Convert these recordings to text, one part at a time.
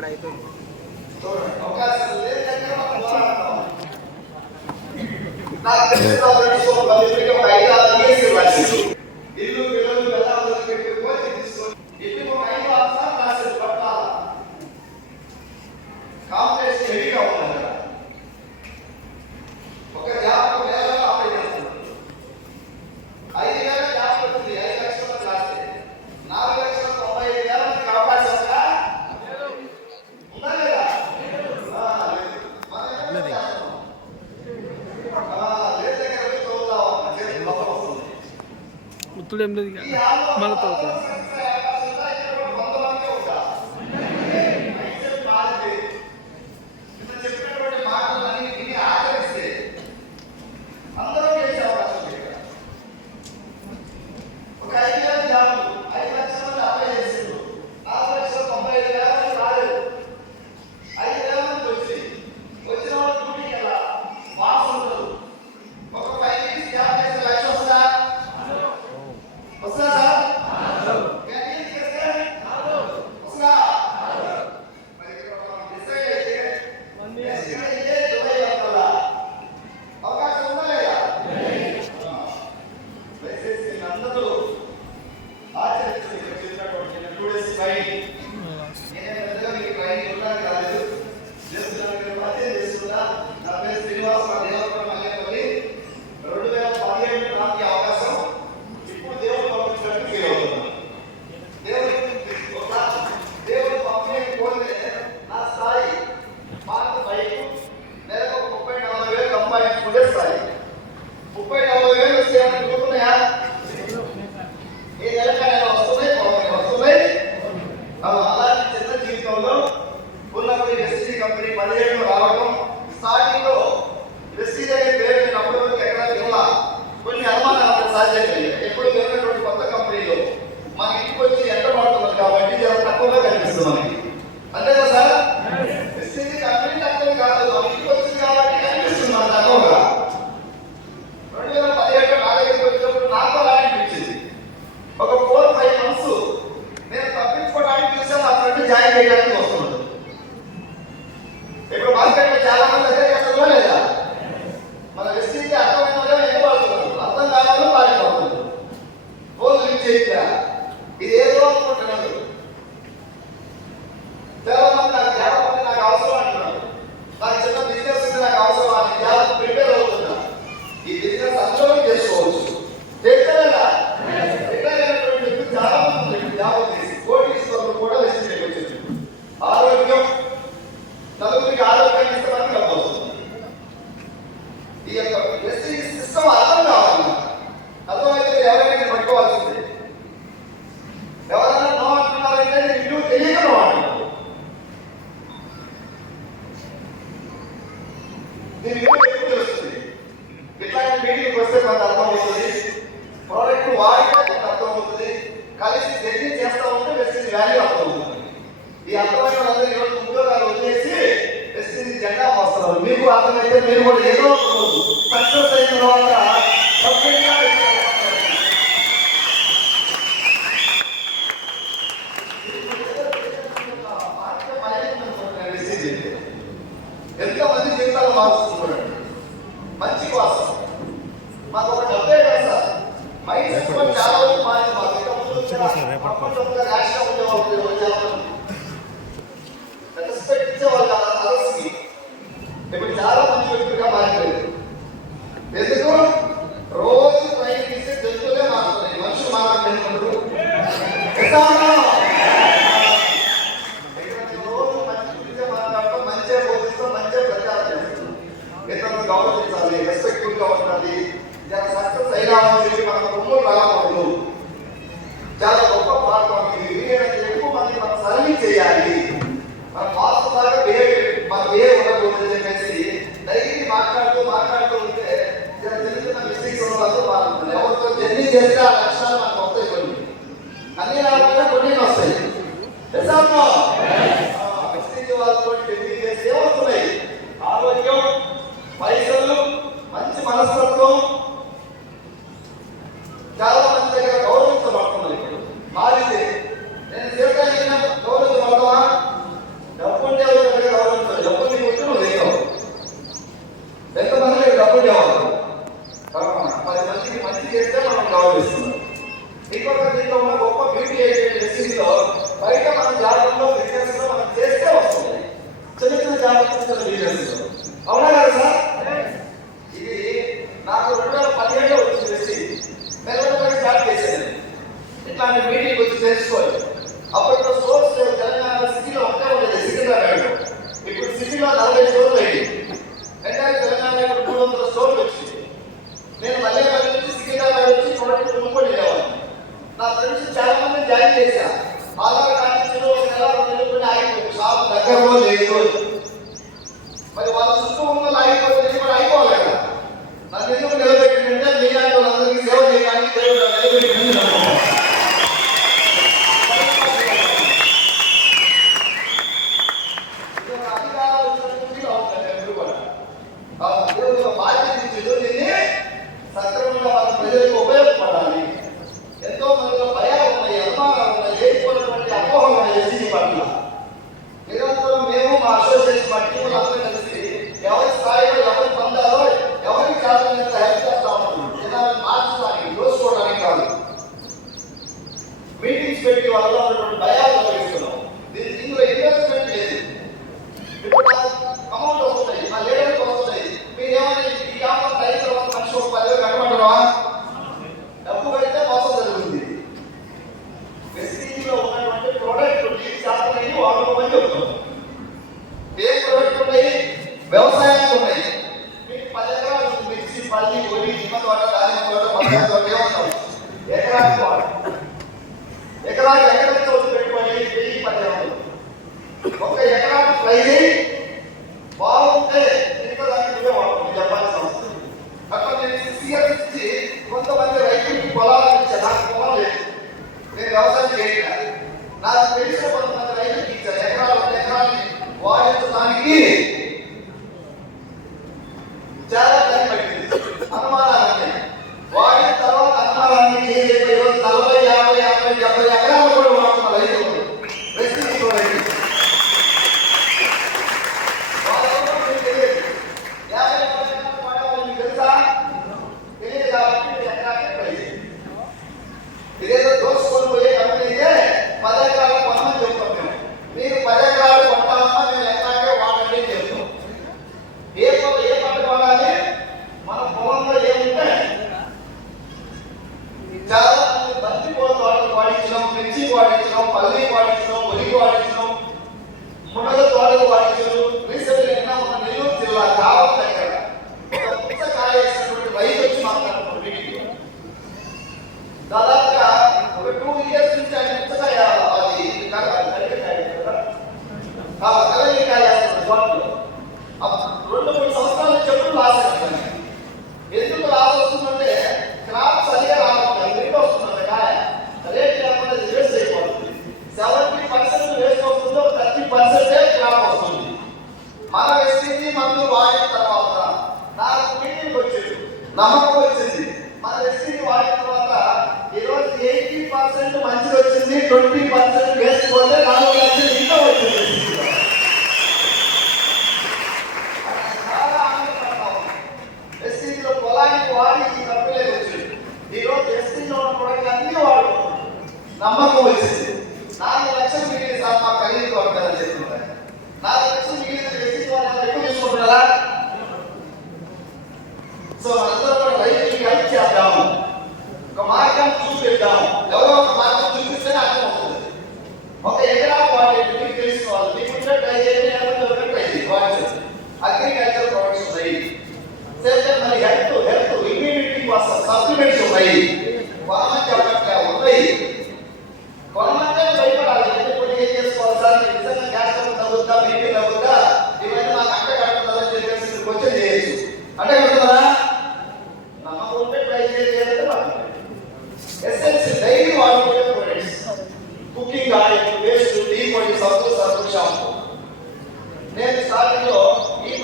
ఇప్పుడు అవుతుంది అవకాశం లేదు kan dari. మనకు అర్థమవుతుంది ప్రోడక్ట్ వాడితే మనకు అర్థమవుతుంది కలిసి జర్నీ చేస్తా ఉంటే వెస్టింది వాల్యూ అర్థమవుతుంది ఈ అర్థమైన వాళ్ళందరూ ఈరోజు ఉద్యోగాలు వదిలేసి వెస్టింది జెండా వస్తారు మీకు అర్థమైతే మీరు కూడా ఏదో సక్సెస్ అయిన తర్వాత ela está vida. పెట్టి వాళ్ళ ఉన్నటువంటి భయాలు కలిగిస్తున్నాం దీని ఇందులో ఇన్వెస్ట్మెంట్ అమౌంట్ వస్తాయి మా లీడర్కి వస్తాయి మీరు ఏమైనా ఈ ఆఫర్ అయిన తర్వాత మనిషి ఒక పదివేలు కట్టమంటారా కొంతమంది రైతు పొలాలు ఇచ్చే నాకు పొలం లేదు. నేను వ్యవసాయం చేయట్లేదు. నాకు తెలిసిన కొంత జపాన్లో రెండు మూడు సంవత్సరాల ఎప్పుడు లాస్ అవుతుంది ఎందుకు లాస్ వస్తుందంటే క్రాప్ సరిగా రావట్లేదు ఎందుకు వస్తుంది కాయ. రేట్ లేకుండా వేస్ట్ అయిపోతుంది. సెవెంటీ పర్సెంట్ వేస్ట్ వస్తుందో థర్టీ పర్సెంటే క్రాప్ వస్తుంది. మన వేసింది మందులు వాడిన తర్వాత నాకు మీటింగ్ వచ్చింది నమ్మకం వచ్చింది. మన వేసింది వాడిన తర్వాత ఈరోజు ఎయిటీ పర్సెంట్ మంచిది వచ్చింది ట్వంటీ పర్సెంట్ ನಮ್ಮ ಕೋಚಿಸಿ ನಾನು ಲಕ್ಷ ಸಾಲ ಕಲಿಯುವಂತ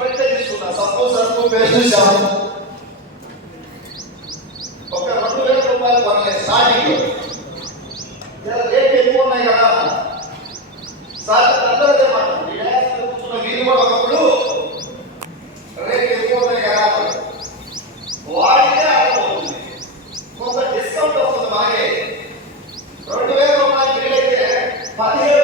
ఇంకొకటి తీసుకున్నా సపోజ్ అనుకో పేరు చూసాము ఒక రెండు వేల రూపాయలు కొనలేదు స్టార్టింగ్ రేట్ ఎక్కువ ఉన్నాయి కదా. సార్ అందరూ అదే మాట రిలాక్స్ కూర్చున్న మీరు కూడా ఒకప్పుడు రేట్ ఎక్కువ ఉన్నాయి కదా. వాడితే అర్థమవుతుంది. కొంత డిస్కౌంట్ వస్తుంది బాగా రెండు వేల రూపాయలు బిల్ అయితే పదిహేను